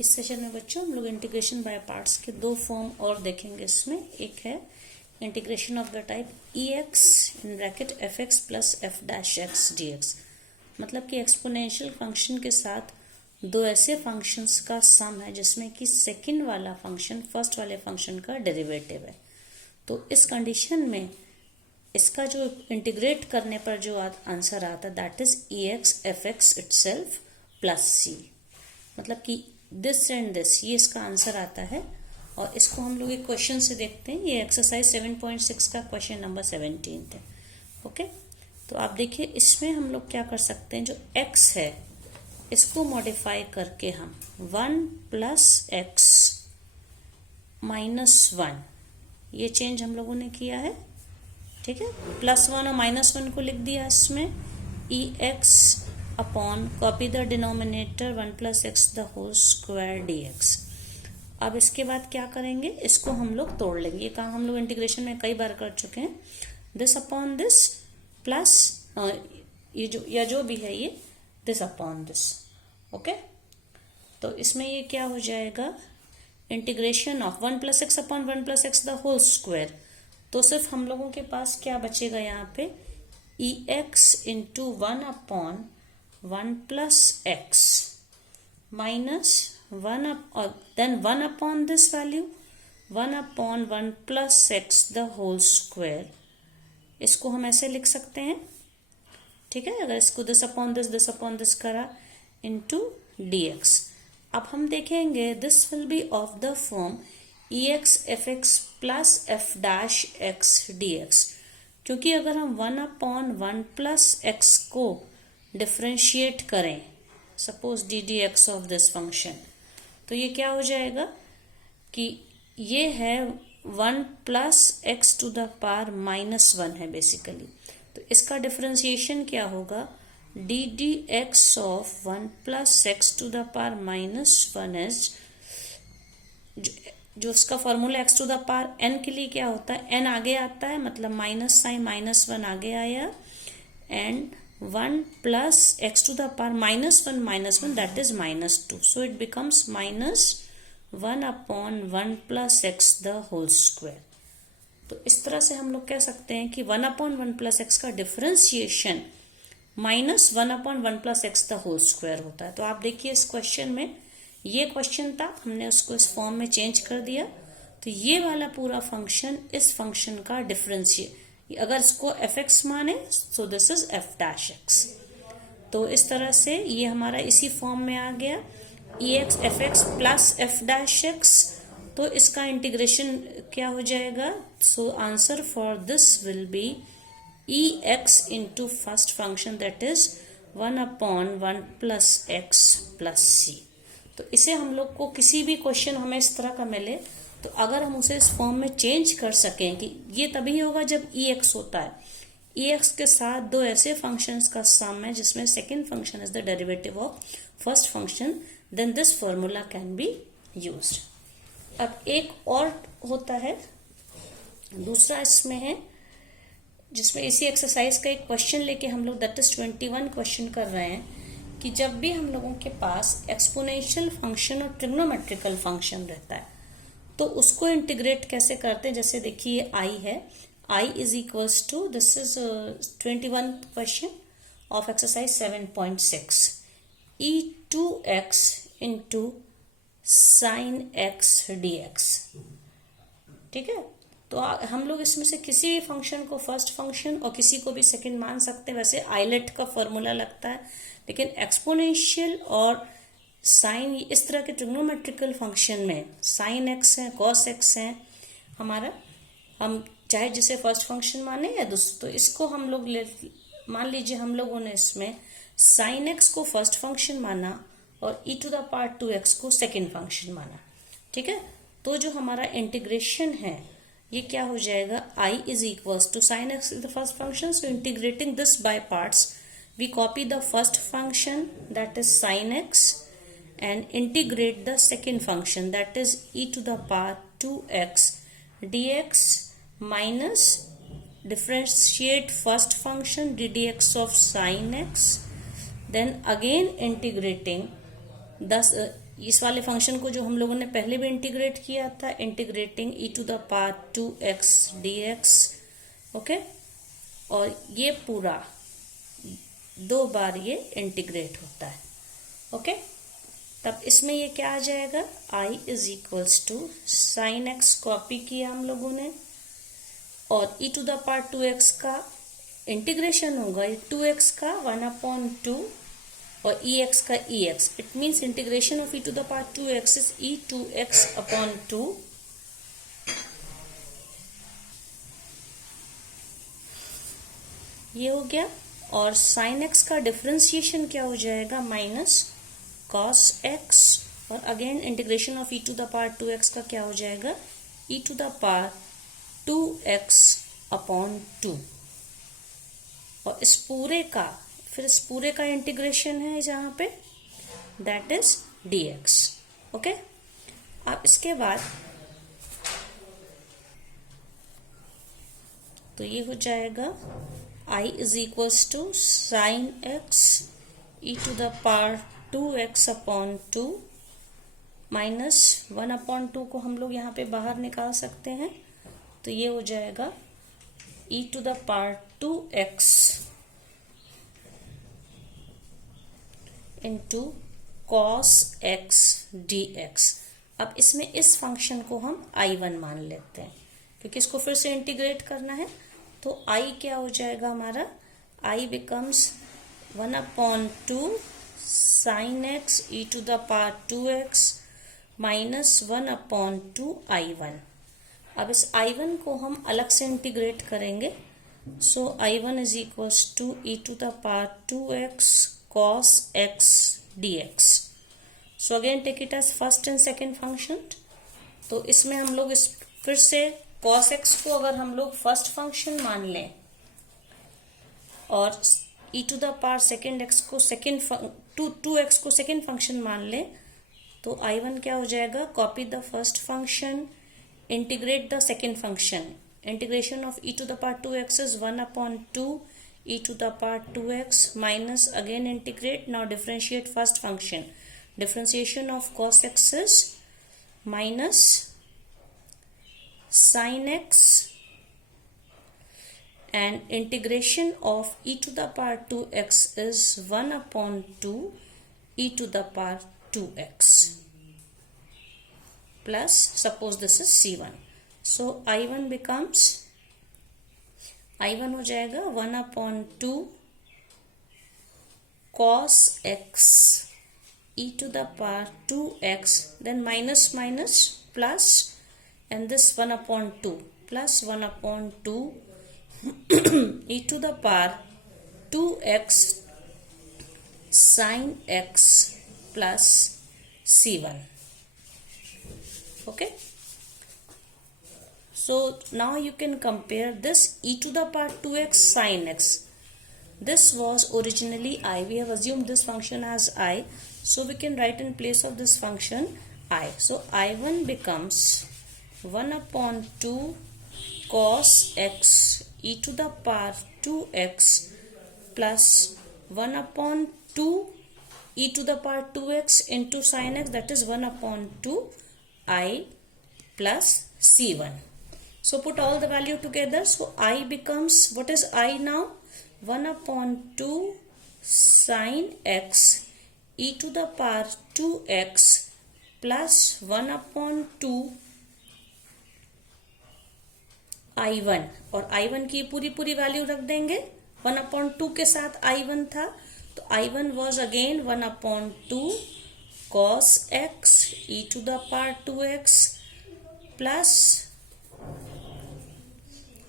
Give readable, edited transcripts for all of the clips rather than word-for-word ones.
इस सेशन में बच्चों हम लोग इंटीग्रेशन बाय पार्ट्स के दो फॉर्म और देखेंगे। इसमें एक है integration of the type E x in bracket F x plus f dash x d x, मतलब कि एक्सपोनेंशियल फंक्शन के साथ दो ऐसे फंक्शंस का सम है जिसमें कि सेकंड वाला फंक्शन फर्स्ट वाले फंक्शन का डेरिवेटिव है। तो इस कंडीशन में इसका जो इंटीग्रेट करने पर जो आंसर आता है that is e x f x itself plus c, मतलब कि दिस एंड दिस, ये इसका आंसर आता है। और इसको हम लोग एक क्वेश्चन से देखते हैं। ये एक्सरसाइज 7.6 का क्वेश्चन नंबर 17 है। ओके, तो आप देखिए इसमें हम लोग क्या कर सकते हैं, जो x है इसको मॉडिफाई करके हम 1 प्लस एक्स माइनस 1, ये चेंज हम लोगों ने किया है। ठीक है, +1 और -1 को लिख दिया इसमें e x upon copy the denominator 1 plus x the whole square d x. अब इसके बाद क्या करेंगे, इसको हम लोग तोड़ लेंगे। ये काम हम लोग इंटीग्रेशन में कई बार कर चुके हैं। दिस अपॉन दिस प्लस ये जो या जो भी है ये दिस अपॉन दिस। ओके, तो इसमें ये क्या हो जाएगा, integration of 1 plus x upon 1 plus x the whole square. तो सिर्फ हम लोगों के पास क्या बचेगा यहाँ पे, e x into 1 upon 1 plus x minus 1 और then 1 upon this value 1 upon 1 plus x the whole square. इसको हम ऐसे लिख सकते हैं। ठीक है, अगर इसको दिस अपॉन दिस करा इंटू डी एक्स। अब हम देखेंगे this will be of the form e x f x plus f dash x d x, क्योंकि अगर हम 1 अपॉन 1 प्लस एक्स को डिफ्रेंशिएट करें, suppose d d x of this function, तो ये क्या हो जाएगा कि ये है 1 plus x to the power -1 है बेसिकली। तो इसका डिफ्रेंशिएशन क्या होगा, D d x of 1 plus x to the power -1 is, जो उसका formula x to the power n के लिए क्या होता है, एन आगे आता है, मतलब माइनस साइन -1 आगे आया, and 1 plus x to the power -1 that is -2, so it becomes -1 upon 1 plus x the whole square. तो इस तरह से हम लोग कह सकते हैं कि 1 अपॉन 1 प्लस एक्स का differentiation -1 upon 1 plus x the whole square होता है। तो आप देखिए इस क्वेश्चन में, ये क्वेश्चन था, हमने उसको इस फॉर्म में चेंज कर दिया। तो ये वाला पूरा फंक्शन इस फंक्शन का डिफरेंशिएट, अगर इसको एफ एक्स माने सो this is F dash x. तो इस तरह से ये हमारा इसी फॉर्म में आ गया, e x f x plus f dash x. तो इसका इंटीग्रेशन क्या हो जाएगा, so answer for this will be e x into first function that is 1 upon 1 plus x plus c. तो इसे हम लोग को किसी भी क्वेश्चन हमें इस तरह का मिले तो अगर हम उसे इस फॉर्म में चेंज कर सकें, कि ये तभी होगा जब ई एक्स होता है, ई एक्स के साथ दो ऐसे फंक्शंस का सम है जिसमें second function is the derivative of first function, then this formula can be used. अब एक और होता है, दूसरा इसमें है जिसमें इसी एक्सरसाइज का एक क्वेश्चन लेके हम लोग दैट इज 21 क्वेश्चन कर रहे हैं, कि जब भी हम लोगों के पास एक्सपोनेंशियल फंक्शन और ट्रिग्नोमेट्रिकल फंक्शन रहता है तो उसको इंटीग्रेट कैसे करते हैं। जैसे देखिए आई है, I is equals to, this is 21 question of exercise 7.6, e2x into sine x d x. ठीक है, तो हम लोग इसमें से किसी भी फंक्शन को फर्स्ट फंक्शन और किसी को भी सेकंड मान सकते हैं। वैसे आइलेट का फॉर्मूला लगता है, लेकिन एक्सपोनेंशियल और साइन, इस तरह के ट्रिग्नोमेट्रिकल फंक्शन में साइन एक्स है, कॉस एक्स है हमारा, हम चाहे जिसे फर्स्ट फंक्शन माने या दूसरा, तो इसको हम लोग मान लीजिए हम लोगों ने इसमें साइन एक्स को फर्स्ट फंक्शन माना और e to the power 2x को सेकेंड फंक्शन माना। ठीक है, तो जो हमारा इंटीग्रेशन है ये क्या हो जाएगा, i is equals to sine x is the first function, so integrating this by parts we copy the first function that is sin x and integrate the second function that is e to the power 2x dx minus differentiate first function ddx of sin x, then again integrating 10 इस वाले function को जो हम लोगों ने पहले भी integrate किया था, integrating e to the power 2x dx, okay. और ये पूरा 2 बार ये इंटीग्रेट होता है, ओके। तब इसमें ये क्या आ जाएगा, i is equals to sine x copy किया हम लोगों ने, और e to the power 2x का इंटीग्रेशन होगा 2x का 1/2 और ex का ex। It means integration of e to the power 2x is e2x/2। ये हो गया। और साइन x का डिफरेंशिएशन क्या हो जाएगा, माइनस कॉस x, और again integration of e to the power 2x का क्या हो जाएगा, e to the power 2x/2। और इस पूरे का फिर इस पूरे का इंटीग्रेशन है जहां पे, दैट इज dx, ओके। अब इसके बाद तो ये हो जाएगा i is equals to sine x e to the power 2x/2 minus 1/2 को हम लोग यहाँ पे बाहर निकाल सकते हैं, तो ये हो जाएगा e to the power 2x into cos x dx। अब इसमें इस फंक्शन को हम I1 मान लेते हैं, क्योंकि इसको फिर से इंटीग्रेट करना है। तो I क्या हो जाएगा हमारा, I becomes 1/2 sine x e to the power 2x minus 1/2 I1। अब इस I1 को हम अलग से इंटीग्रेट करेंगे, so I1 is equals to e to the power 2x cos x dx। So again take it as first and second function. तो इसमें हम लोग इस फिर से cos x को अगर हम लोग फर्स्ट फंक्शन मान लें और e to the power second x को टू एक्स को सेकेंड फंक्शन मान लें, तो I1 क्या हो जाएगा, copy the first function, integrate the second function. Integration of e to the power 2x is 1/2 e to the power 2x minus again integrate, now differentiate first function, differentiation of cos x is minus sin x and integration of e to the power 2x is 1/2 e to the power 2x plus, suppose this is c1, so I1 becomes I1 हो जाएगा 1/2 cos x e to the power 2x, then minus minus plus, and this 1/2 plus 1/2 e to the power 2x sin x plus c1, okay. So now you can compare this e to the power 2x sin x. This was originally I. We have assumed this function as I. So we can write in place of this function I. So I1 becomes 1/2 cos x e to the power 2x plus 1/2 e to the power 2x into sin x, that is 1/2 I plus c1. So put all the value together. So I becomes, what is I now? 1/2 sin x e to the power 2x plus 1/2 I1, और I1 की पूरी value रख देंगे। 1/2 के साथ I1 था, तो I1 was again 1/2 cos x e to the power 2x plus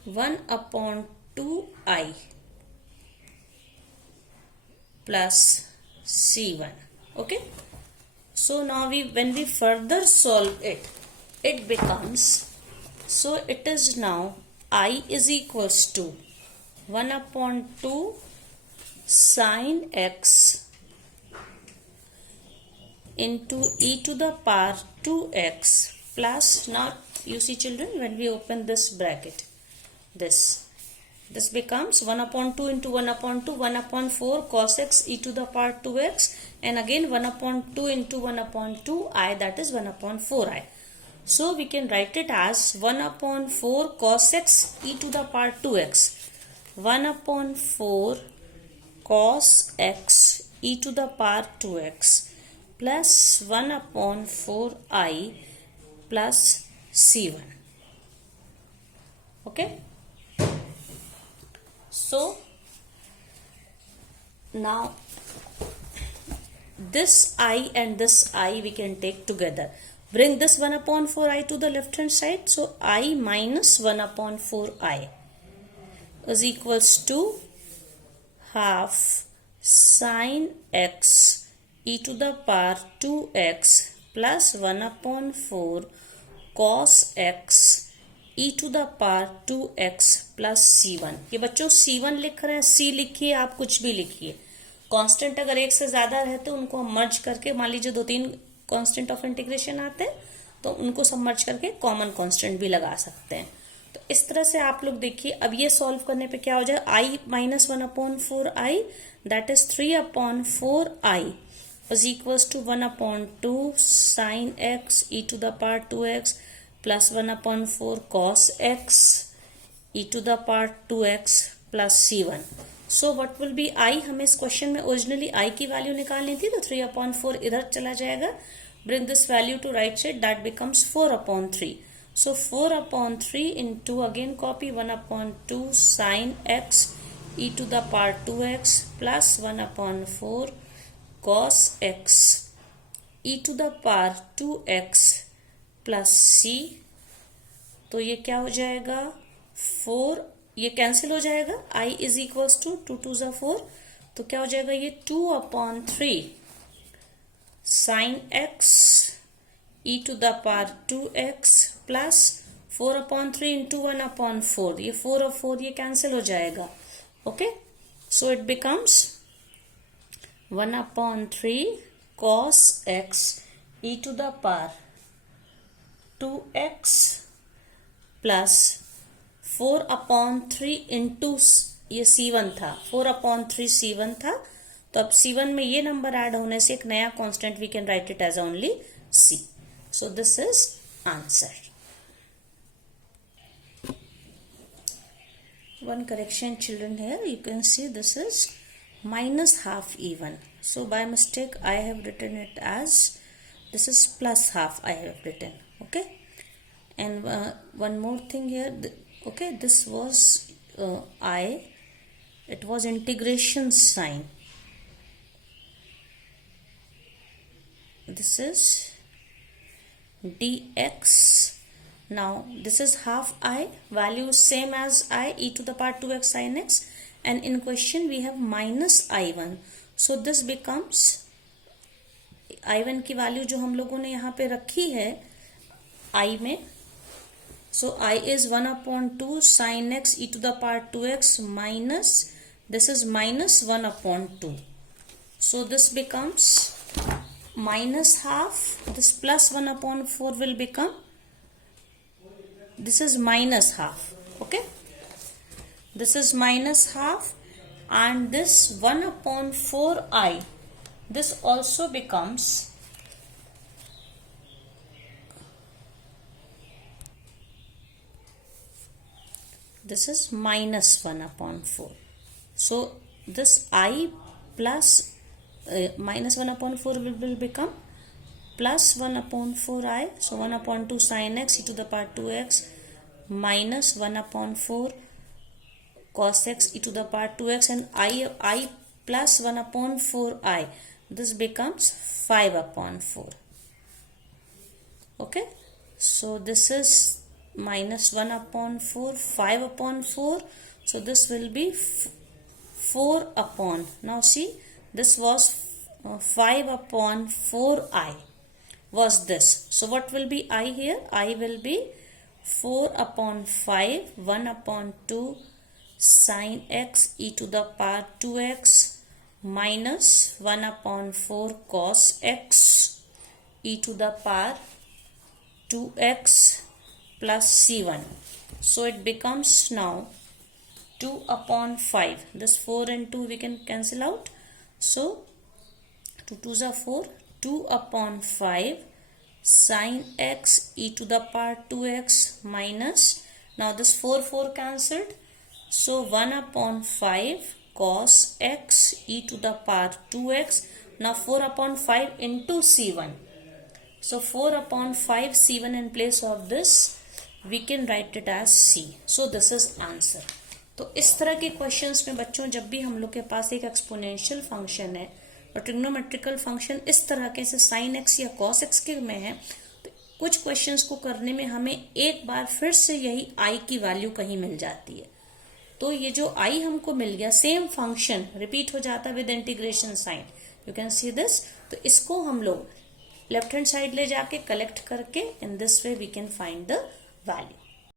1/2 I plus c1, okay. So now when we further solve it, it becomes, so it is now I is equals to 1/2 sin x into e to the power 2x plus, now you see children, when we open this bracket, this becomes 1/2 into 1/2 1/4 cos x e to the power 2x and again 1 upon 2 into 1 upon 2i, that is 1 upon 4i. So we can write it as 1 upon 4 cos x e to the power 2x. 1 upon 4 cos x e to the power 2x plus 1 upon 4i plus c1. Okay. So now this I and this I we can take together. Bring this 1 upon 4i to the left hand side. So I minus 1 upon 4i is equals to half sine x e to the power 2x plus 1 upon 4 cos x e to the power 2x plus c1. ये बच्चों c1 लिख रहे हैं, c लिखिए, आप कुछ भी लिखिए. कांस्टेंट अगर एक से ज्यादा रहते तो उनको हम मर्ज करके, मान लीजिए 2-3 कांस्टेंट ऑफ इंटीग्रेशन आते हैं तो उनको सब मर्ज करके कॉमन कांस्टेंट भी लगा सकते हैं. तो इस तरह से आप लोग देखिए. अब ये सॉल्व करने पे क्या हो जाए, i minus 1 upon 4i that is 3 upon 4i is equals to 1 upon 2 sine x e to the power 2x plus 1 upon 4 cos x e to the power 2x plus c1. So what will be I? हमें इस question में originally I की value निकालनी थी तो 3 upon 4 इधर चला जाएगा. Bring this value to right side, that becomes 4 upon 3. So 4 upon 3 into again copy 1 upon 2 sin x e to the power 2x plus 1 upon 4 cos x e to the power 2x plus c. तो ये क्या हो जाएगा 4, ये cancel हो जाएगा. i is equals to 2 2 ज़ा 4, तो क्या हो जाएगा ये 2 upon 3 sine x e to the power 2x plus 4 upon 3 into 1 upon 4. ये 4 और 4 ये कैंसिल हो जाएगा. Okay. So it becomes 1 upon 3 cos x e to the power 2x plus 4 upon 3 into ये c1 था, 4 अपॉन 3 c1 था. तो अब c1 में ये नंबर ऐड होने से एक नया constant we can write it as only c. So this is answer. One correction children here, you can see this is minus half even. So by mistake I have written it as, this is plus half I have written. Okay. And one more thing here. Okay, this was it was integration sign. This is dx. Now this is half I, value is same as I, e to the power 2x sin x, and in question we have minus i1. So this becomes i1 की value जो हम लोगों ने यहाँ पे रखी है I में. So I is 1 upon 2 sin x e to the power 2x minus, this is minus 1 upon 2. So this becomes minus half, this plus 1 upon 4 will become, this is minus half. Okay. This is minus half, and this 1 upon 4i, this also becomes this is minus 1 upon 4. So this I plus minus 1 upon 4 will become plus 1 upon 4i. So 1 upon 2 sin x e to the power 2x minus 1 upon 4 cos x e to the power 2x, and I plus 1 upon 4i. This becomes 5 upon 4. Okay. So this is minus 1 upon 4, 5 upon 4. So this will be 4 upon, now see, this was 5 upon 4i was this. So what will be I here? I will be 4 upon 5, 1 upon 2 sin x e to the power 2x minus 1 upon 4 cos x e to the power 2x plus c1. So it becomes now 2 upon 5. This 4 and 2 we can cancel out. So 2 2 ज़ा 4, 2 upon 5 sin x e to the power 2x minus, now this 4 cancelled, so 1 upon 5 cos x e to the power 2x. Now 4 upon 5 into c1. So 4 upon 5 c1 in place of this we can write it as c. So this is answer. तो इस तरह के questions में बच्चों जब भी हम लोग के पास एक एक्सपोनेंशियल फंक्शन है और ट्रिग्नोमेट्रिकल फंक्शन इस तरह के से साइन एक्स या कॉस एक्स के में है, तो कुछ क्वेश्चंस को करने में हमें एक बार फिर से यही आई की वैल्यू कहीं मिल जाती है। तो ये जो आई हमको मिल गया, सेम फंक्शन रिपीट हो जाता है with integration sine, you can see this. तो इसको हम लोग लेफ्ट हैंड साइड ले जाके कलेक्ट करके in this way we can find the value.